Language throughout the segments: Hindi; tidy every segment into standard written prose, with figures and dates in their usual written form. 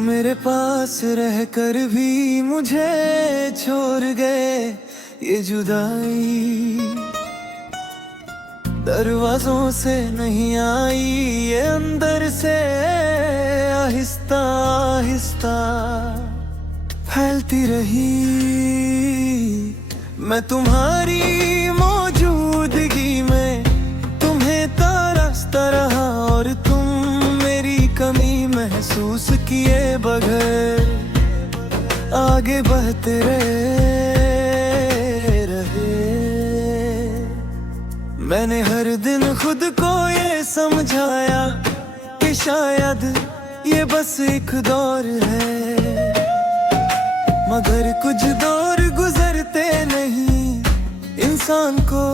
मेरे पास रहकर भी मुझे छोड़ गए। ये जुदाई दरवाजों से नहीं आई, ये अंदर से आहिस्ता आहिस्ता फैलती रही। मैं तुम्हारी मौजूदगी में तुम्हें तरसता रहा और तुम मेरी कमी महसूस किए बगैर आगे बढ़ते रहे। मैंने हर दिन खुद को ये समझाया कि शायद ये बस एक दौर है, मगर कुछ दौर गुजरते नहीं, इंसान को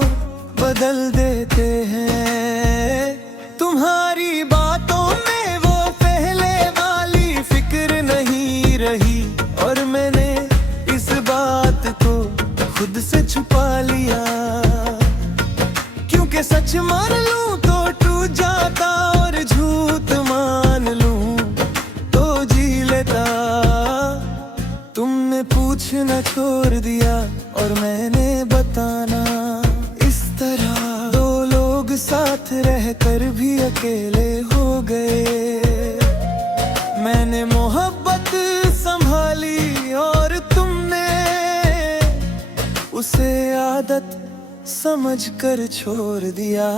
बदल देते हैं। तुम्हारी बातों में वो पहले वाली फिक्र नहीं रही और मैंने इस बात को खुद से छुपा लिया, क्योंकि सच मान लूं तो टूट जाता और झूठ मान लूं तो जी लेता। तुमने पूछना छोड़ दिया और मैंने बताना, इस तरह दो लोग साथ रहकर भी अकेले हो गए। मैंने मोहब्बत संभाली और तुमने उसे आदत समझकर छोड़ दिया।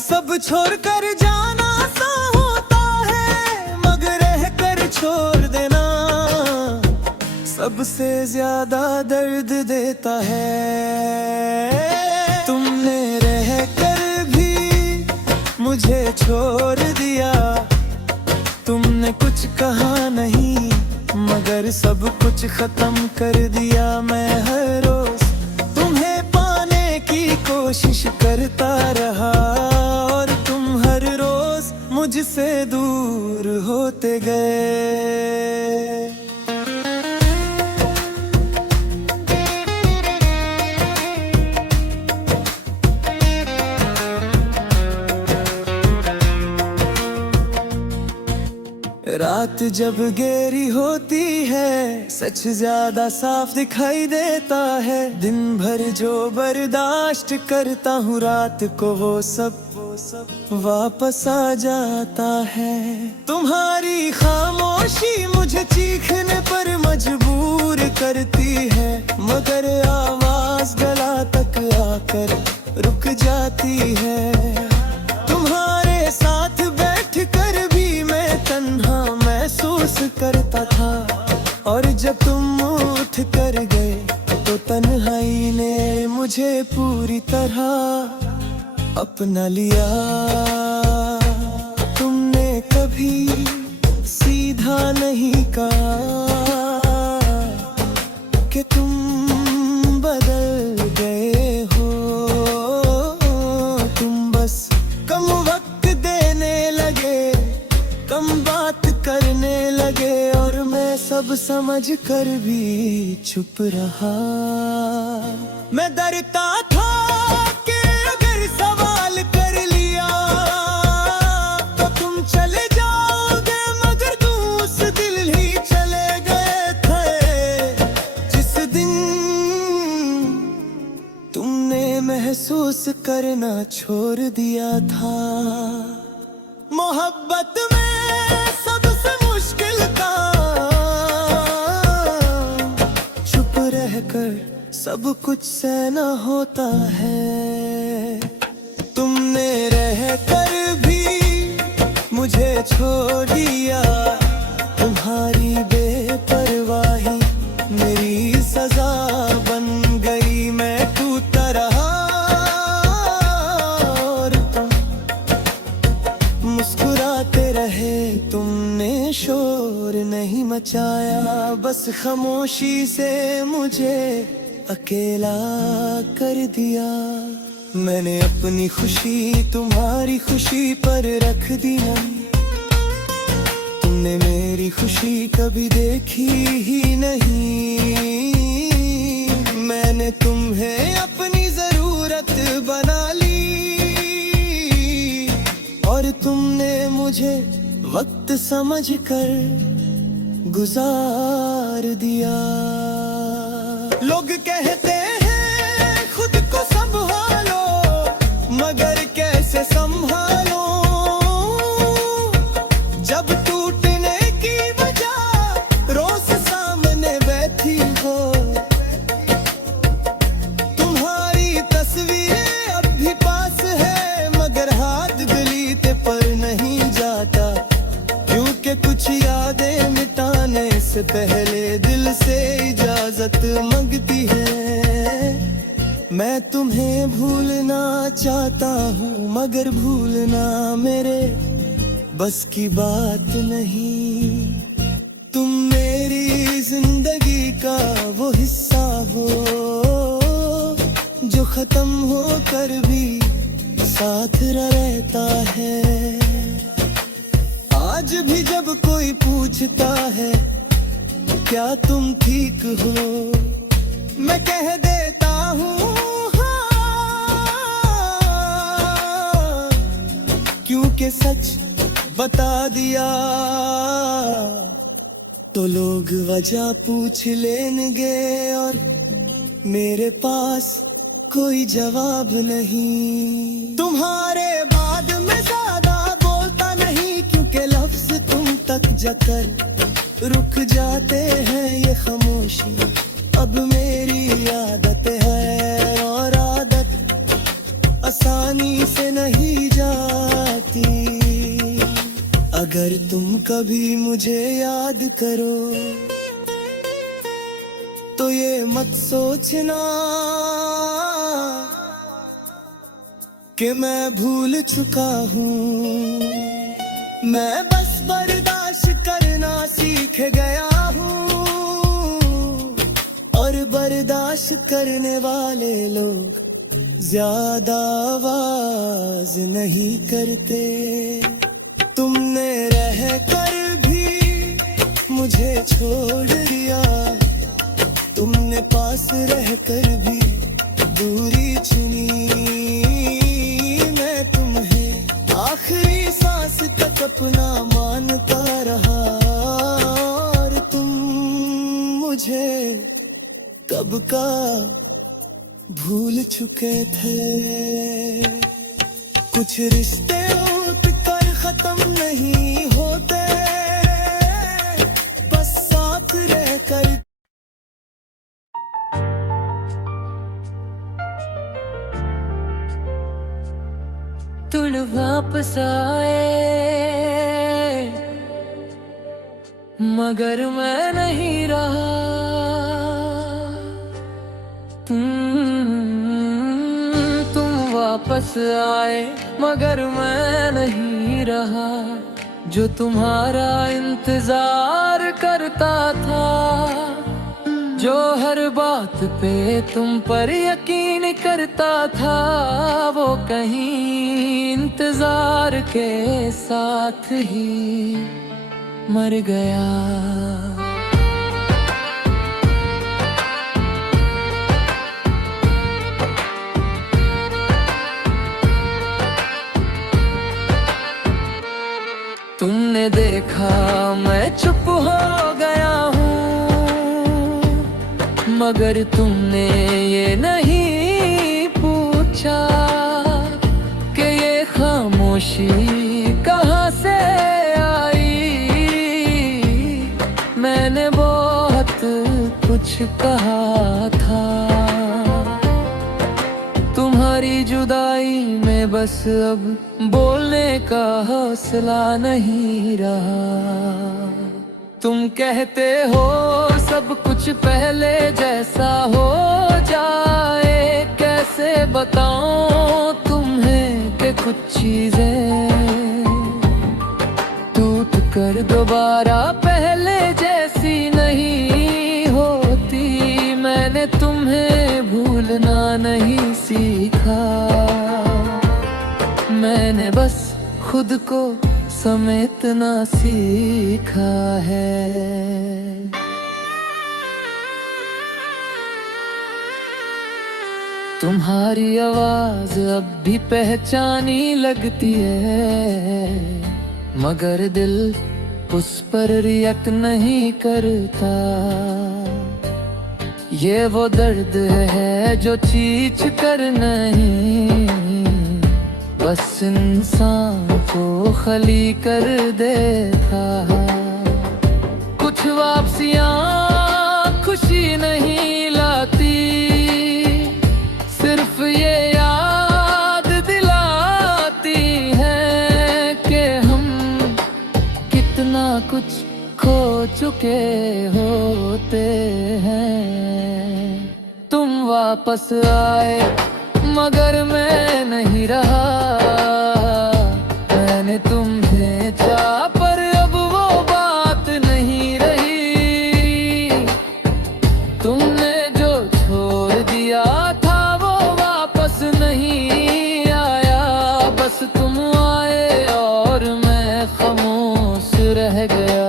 सब छोड़कर जाना सा होता है, मगर रहकर छोड़ देना सबसे ज्यादा दर्द देता है। तुमने रहकर भी मुझे छोड़ दिया, तुमने कुछ कहा नहीं मगर सब कुछ खत्म कर दिया। मैं हर रोज तुम्हें पाने की कोशिश करता रहा और तुम हर रोज मुझसे दूर होते गए। रात जब गहरी होती है सच ज्यादा साफ दिखाई देता है। दिन भर जो बर्दाश्त करता हूँ रात को वो सब वापस आ जाता है। तुम्हारी खामोशी मुझे चीखने पर मजबूर करती है, मगर आवाज गला तक आकर रुक जाती है। तुम्हारे साथ बैठ कर भी मैं तन्हा महसूस करता था और जब तुम उठ कर गए तो तन्हाई ने मुझे पूरी तरह अपना लिया। तुमने कभी सीधा नहीं कहा कि तुम बदल गए हो, तुम बस कम वक्त देने लगे, कम बात करने लगे और मैं सब समझ कर भी चुप रहा। मैं डरता था कि अगर सवाल कर लिया तो तुम चले जाओगे, मगर तुम उस दिल ही चले गए थे जिस दिन तुमने महसूस करना छोड़ दिया था। मोहब्बत में सबसे मुश्किल काम चुप रहकर सब कुछ सहना होता है। तुमने रहकर भी मुझे छोड़ दिया, तुम्हारी बेपरवाही मेरी सजा बन गई। मैं टूटता रहा और तुम मुस्कुराते रहे। तुमने शोर नहीं मचाया, बस खामोशी से मुझे अकेला कर दिया। मैंने अपनी खुशी तुम्हारी खुशी पर रख दिया, तुमने मेरी खुशी कभी देखी ही नहीं। मैंने तुम्हें अपनी जरूरत बना ली और तुमने मुझे वक्त वक्त समझ कर गुजार दिया। लोग कहते हैं खुद को संभालो, मगर कैसे संभालो जब टूटने की वजह रोज सामने बैठी हो। तुम्हारी तस्वीरें अब भी पास है, मगर हाथ गलीते पर नहीं जाता, क्योंकि कुछ यादें मिटाने से पहले दिल से इजाजत मांगती है। मैं तुम्हें भूलना चाहता हूँ, मगर भूलना मेरे बस की बात नहीं। तुम मेरी जिंदगी का वो हिस्सा हो जो खत्म होकर भी साथ रहता है। आज भी जब कोई पूछता है क्या तुम ठीक हो, मैं कह देता हूँ हाँ, क्योंकि सच बता दिया तो लोग वजह पूछ लेंगे और मेरे पास कोई जवाब नहीं। तुम्हारे बाद में ज्यादा बोलता नहीं, क्योंकि लफ्ज तुम तक जाकर रुक जाते हैं। ये खामोशी अब मेरी आदत है, और आदत आसानी से नहीं जाती। अगर तुम कभी मुझे याद करो तो ये मत सोचना कि मैं भूल चुका हूँ। मैं बस बर्दाश्त करना सीख गया हूँ, और बर्दाश्त करने वाले लोग ज्यादा आवाज नहीं करते। तुमने रह कर भी मुझे छोड़ दिया, तुमने पास रह कर भी दूरी चुनी। मैं तुम्हें आखिरी सांस तक अपना मानता रहा, और तुम मुझे कब का भूल चुके थे। कुछ रिश्ते उठ कर खत्म नहीं होते, बस साथ रहकर। तुम वापस आए मगर मैं नहीं रहा। तुम वापस आए मगर मैं नहीं रहा, जो तुम्हारा इंतजार करता था, जो हर बात पे तुम पर यकीन करता था, वो कहीं इंतजार के साथ ही मर गया। तुमने देखा मैं चुप हो गया हूँ, मगर तुमने ये नहीं पूछा कि ये खामोशी कहाँ से आई। मैंने बहुत कुछ कहा था, तुम्हारी जुदाई में बस अब बोलने का हौसला नहीं रहा। तुम कहते हो सब कुछ पहले जैसा हो जाए, कैसे बताऊं तुम्हें कि कुछ चीजें टूट कर दोबारा पहले जैसी नहीं होती। मैंने तुम्हें भूलना नहीं सीखा, मैंने बस खुद को समेटना सीखा है। तुम्हारी आवाज अब भी पहचानी लगती है, मगर दिल उस पर रिएक्ट नहीं करता। ये वो दर्द है जो चीख कर नहीं, बस इंसान को खली कर देता। कुछ वापसियाँ खुशी नहीं लाती, सिर्फ ये याद दिलाती है कि हम कितना कुछ खो चुके होते हैं। तुम वापस आए मगर मैं नहीं रहा, मैंने तुम्हें चाहा पर अब वो बात नहीं रही। तुमने जो छोड़ दिया था वो वापस नहीं आया, बस तुम आए और मैं खामोश रह गया।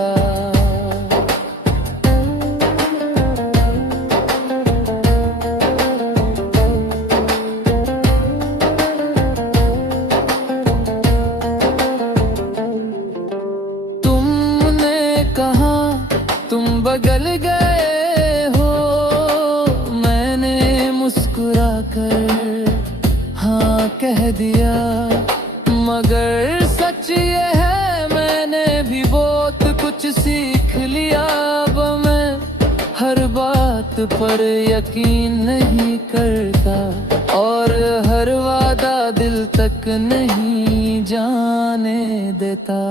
तुम बदल गए हो, मैंने मुस्कुरा कर हाँ कह दिया। मगर सच ये है मैंने भी बहुत कुछ सीख लिया। अब मैं हर बात पर यकीन नहीं करता, और हर वादा दिल तक नहीं जाने देता।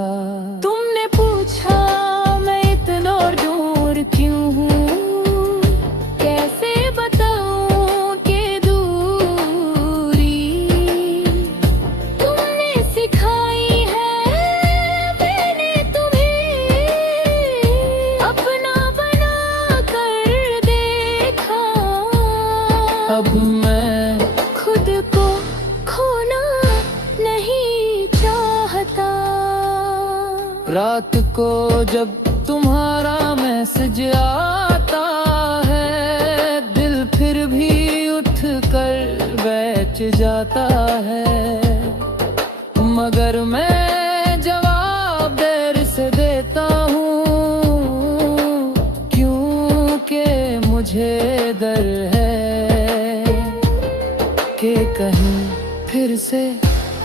तुमने पूछा मैं इतना दूर क्यों हूँ, कैसे बताऊँ कि दूरी तुमने सिखाई है, मैंने तुम्हें अपना बना कर देखा। अब मैं खुद को खोना नहीं चाहता। रात को जब तुम्हारा मैसेज आता है, दिल फिर भी उठ कर बैठ जाता है। मगर मैं जवाब देर से देता हूँ, क्योंकि मुझे डर है कि कहीं फिर से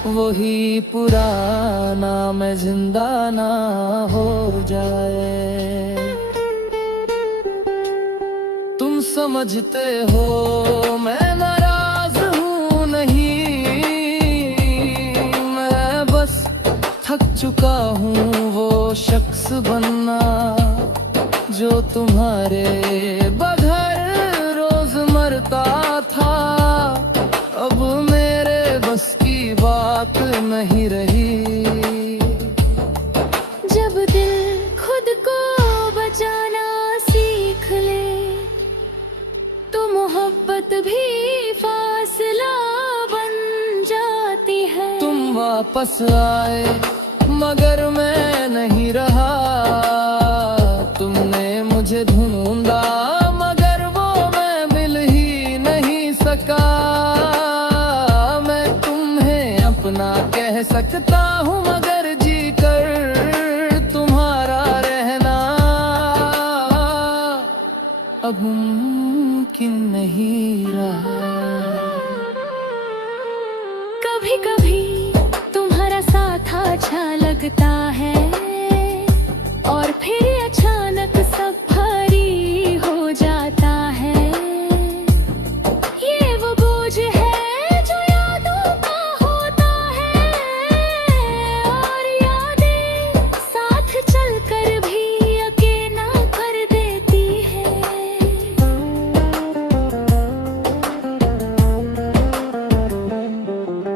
वही पुराना मैं जिंदा ना हो जाए। तुम समझते हो मैं नाराज हूँ नहीं, मैं बस थक चुका हूँ वो शख्स बनना जो तुम्हारे बगैर रोज मरता था। अब मेरे बस की बात नहीं रही। जब दिल खुद को बचाना सीख ले, तो मोहब्बत भी फासला बन जाती है। तुम वापस आए मगर मैं नहीं रहा, तुमने मुझे ढूंढा मगर वो मैं मिल ही नहीं सका। अपना कह सकता हूँ मगर जी कर तुम्हारा रहना अब मुमकिन नहीं रहा। कभी कभी तुम्हारा साथ अच्छा लगता है, और फिर अचानक सब भारी हो जाता है। ये वो बोझ है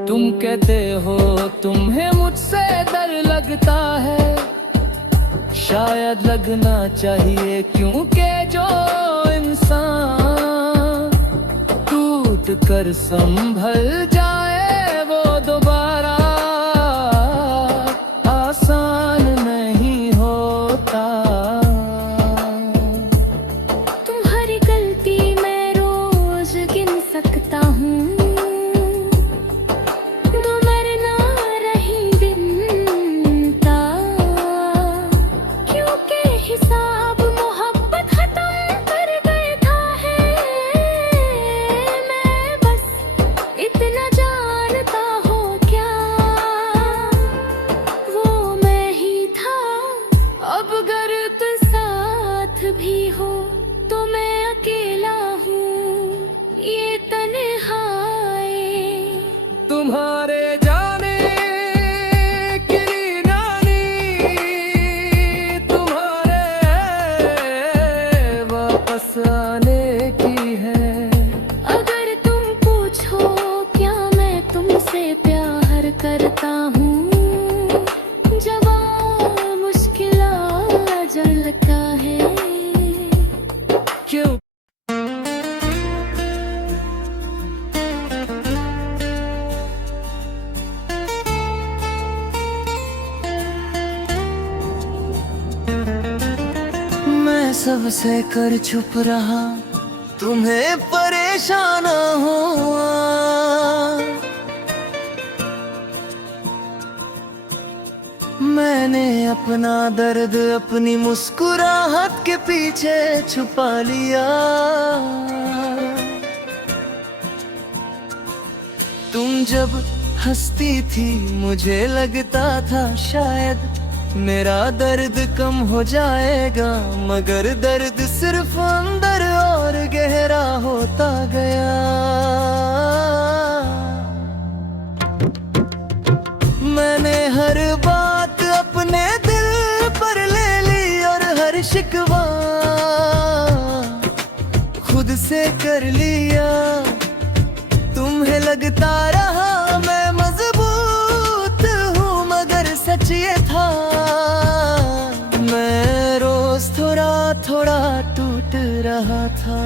तुम कहते हो तुम्हें मुझसे डर लगता है, शायद लगना चाहिए क्योंकि जो इंसान टूट कर संभल जाए वो दोबारा आसान नहीं होता। तुम्हारी गलती मैं रोज गिन सकता हूँ, पास आने की है। अगर तुम पूछो क्या मैं तुमसे प्यार करता हूँ, जवाब मुश्किल लगता है। क्यों मैं सबसे कर चुप रहा, तुम्हें परेशान हुआ। मैंने अपना दर्द अपनी मुस्कुराहट के पीछे छुपा लिया। तुम जब हंसती थी मुझे लगता था शायद मेरा दर्द कम हो जाएगा, मगर दर्द सिर्फ अंदर और गहरा होता गया। मैंने हर बात अपने दिल पर ले ली और हर शिकवा खुद से कर लिया। तुम्हें लगता रहा मैं मजबूत हूँ, मगर सच ये था मैं रोज थोड़ा थोड़ा टूट रहा था।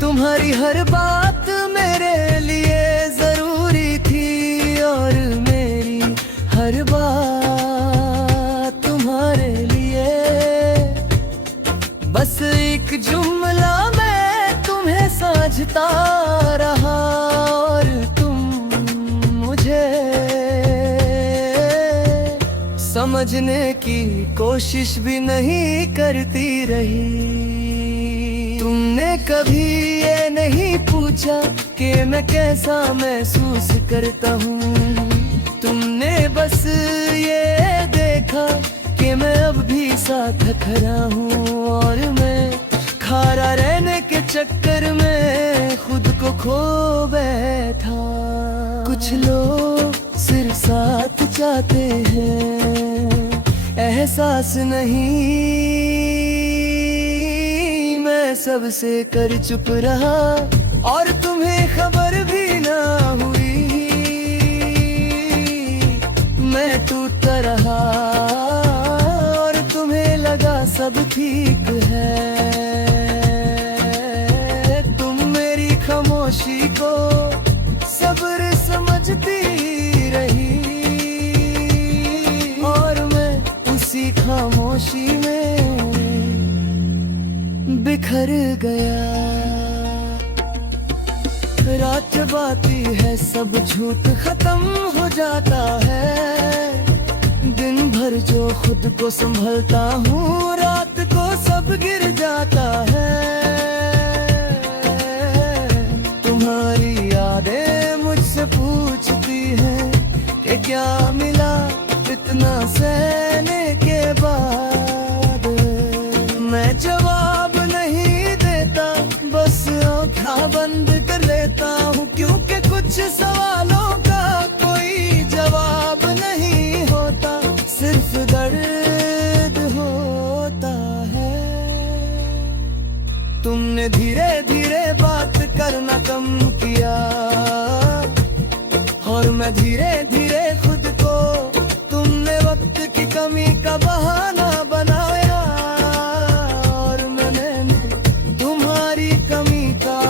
तुम्हारी हर बात मेरे लिए जरूरी थी और मेरी हर बात तुम्हारे लिए। बस एक जुमला मैं तुम्हें साझता रहा और तुम मुझे समझने की कोशिश भी नहीं करती रही। तुमने कभी ये नहीं पूछा कि मैं कैसा महसूस करता हूँ। तुमने बस ये देखा कि मैं अब भी साथ खड़ा हूँ और मैं खारा रहने के चक्कर में खुद को खो बैठा। कुछ लोग सिर्फ साथ चाहते हैं, एहसास नहीं। मैं सबसे कर चुप रहा और तुम्हें खबर भी ना हुई। मैं टूटता रहा और तुम्हें लगा सब ठीक है। तुम मेरी खामोशी को सब्र समझती रही और मैं उसी खामोशी में बिखर गया। रात जब आती है सब झूठ खत्म हो जाता है। दिन भर जो खुद को संभलता हूँ, रात को सब गिर जाता है। तुम्हारी यादें मुझसे पूछती हैं कि क्या मिला इतना सहने के बाद। मैं जवाब नहीं देता, बस आँखें बंद कर लेता हूँ, क्योंकि कुछ सवालों का कोई जवाब नहीं होता, सिर्फ दर्द होता है। तुमने धीरे धीरे बात करना कम किया और मैं धीरे धीरे खुद को, तुमने वक्त की कमी का बहाना बनाया और मैंने तुम्हारी कमी का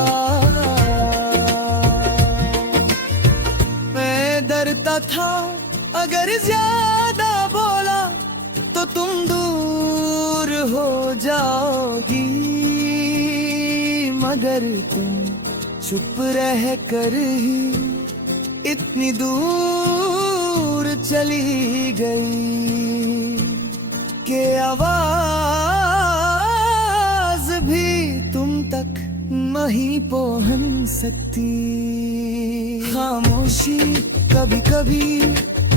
मैं डरता था। अगर ज्यादा बोला तो तुम दूर हो जाओगी, मगर तुम चुप रह कर ही इतनी दूर चली गई कि आवाज भी तुम तक नहीं पहुंच सकती। खामोशी कभी कभी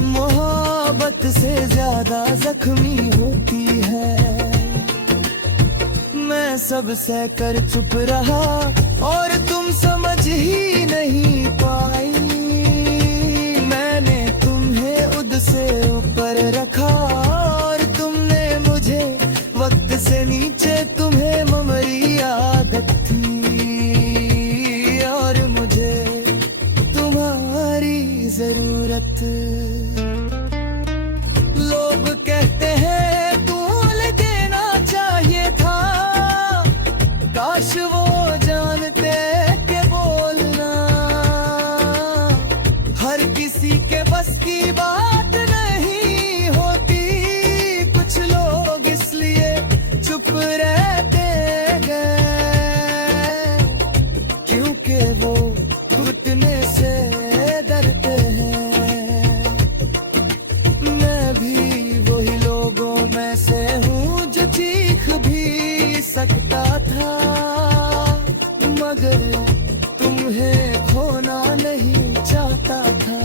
मोहब्बत से ज्यादा जख्मी होती है। मैं सब सह कर चुप रहा और तुम समझ ही नहीं पाई, मैंने तुम्हें उद से ऊपर रखा और तुमने मुझे वक्त से नीचे। तुम्हें ममरी आदत थी और मुझे तुम्हारी जरूरत। लोग कहते हैं भूल देना चाहिए था, काश वो जानते कि बोलना हर किसी के बस की बात नहीं होती। कुछ लोग इसलिए चुप रहते गए क्योंकि वो टूटने से डरते हैं। मैं भी वही लोगों में से हूँ जो चीख भी सकता था, मगर तुम्हें खोना नहीं चाहता था।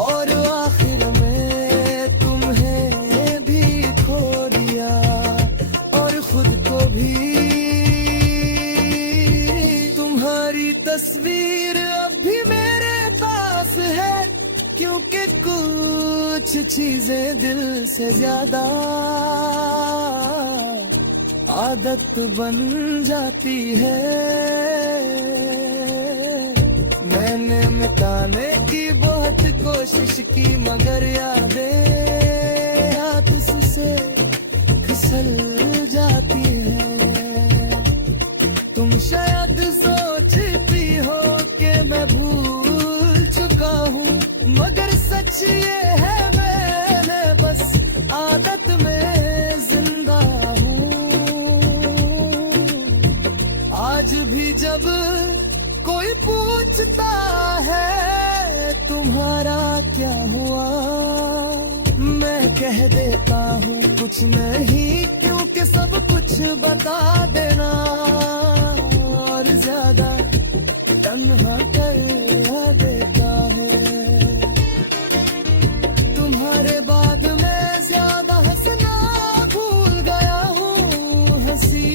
और आखिर में तुम्हें भी खो दिया और खुद को भी। तुम्हारी तस्वीर अब भी मेरे पास है क्योंकि कुछ चीजें दिल से ज्यादा आदत बन जाती है। मैंने मिटाने की बहुत कोशिश की मगर यादें हाथ से फिसल जाती है। तुम शायद सोचती हो कि मैं भूल चुका हूँ, मगर सच ये है मैंने बस आदत में जिंदा हूँ। आज भी जब कोई पूछता है तुम्हारा क्या हुआ, मैं कह देता हूँ कुछ नहीं क्योंकि सब कुछ बता देना और ज्यादा तन्हा कर देता है। तुम्हारे बाद मैं ज्यादा हंसना भूल गया हूँ, हंसी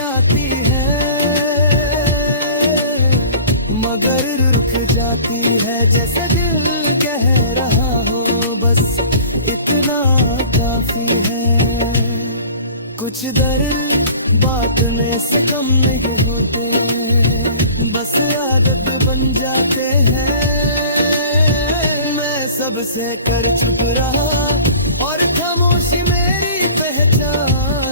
आती है मगर रुक जाती है जैसे दिल कह रहा हो बस इतना काफी है। कुछ दर्द बांटने से कम नहीं होते, बस आदत बन जाते हैं। मैं सबसे कर छुप रहा और खामोशी मेरी पहचान